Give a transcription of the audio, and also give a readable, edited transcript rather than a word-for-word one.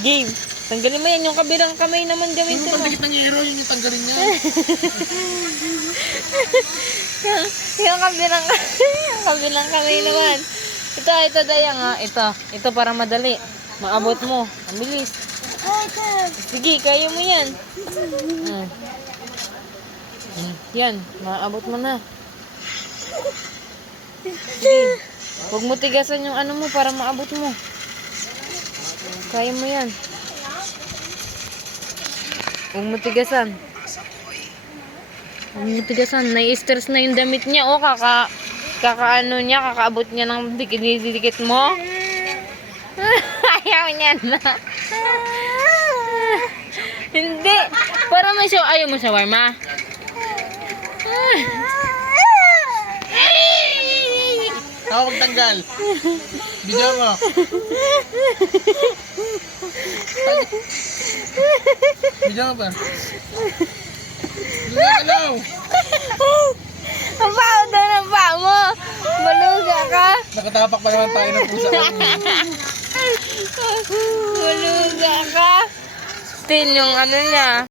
Game. Tanggalin mo yan. Yung kabilang kamay naman gamitin mo. Yung pandikit ng hero, yun yung tanggalin niya. yung kabilang kamay naman. Ito, Daya nga. Ito para madali. Maabot mo. Ang bilis. Sige, kaya mo yan. Yan, maabot mo na. Sige. Huwag mo tigasan yung ano mo para maabot mo. Kaya mo yan. Huwag mo tigasan. Huwag mo tigasan. Nai-stress na yung damit niya. O, kakaano niya, kakaabot niya ng dikit mo. Ayaw niya na. Hindi. Para may show. Ayaw mo shawarma. Ako magtanggal. Video mo. Video mo ba? Hello. Ang pao daw ng pao mo. Baluga ka. Nakatapak pa naman tayo ng pusa. Baluga ka. Tin yung ano niya.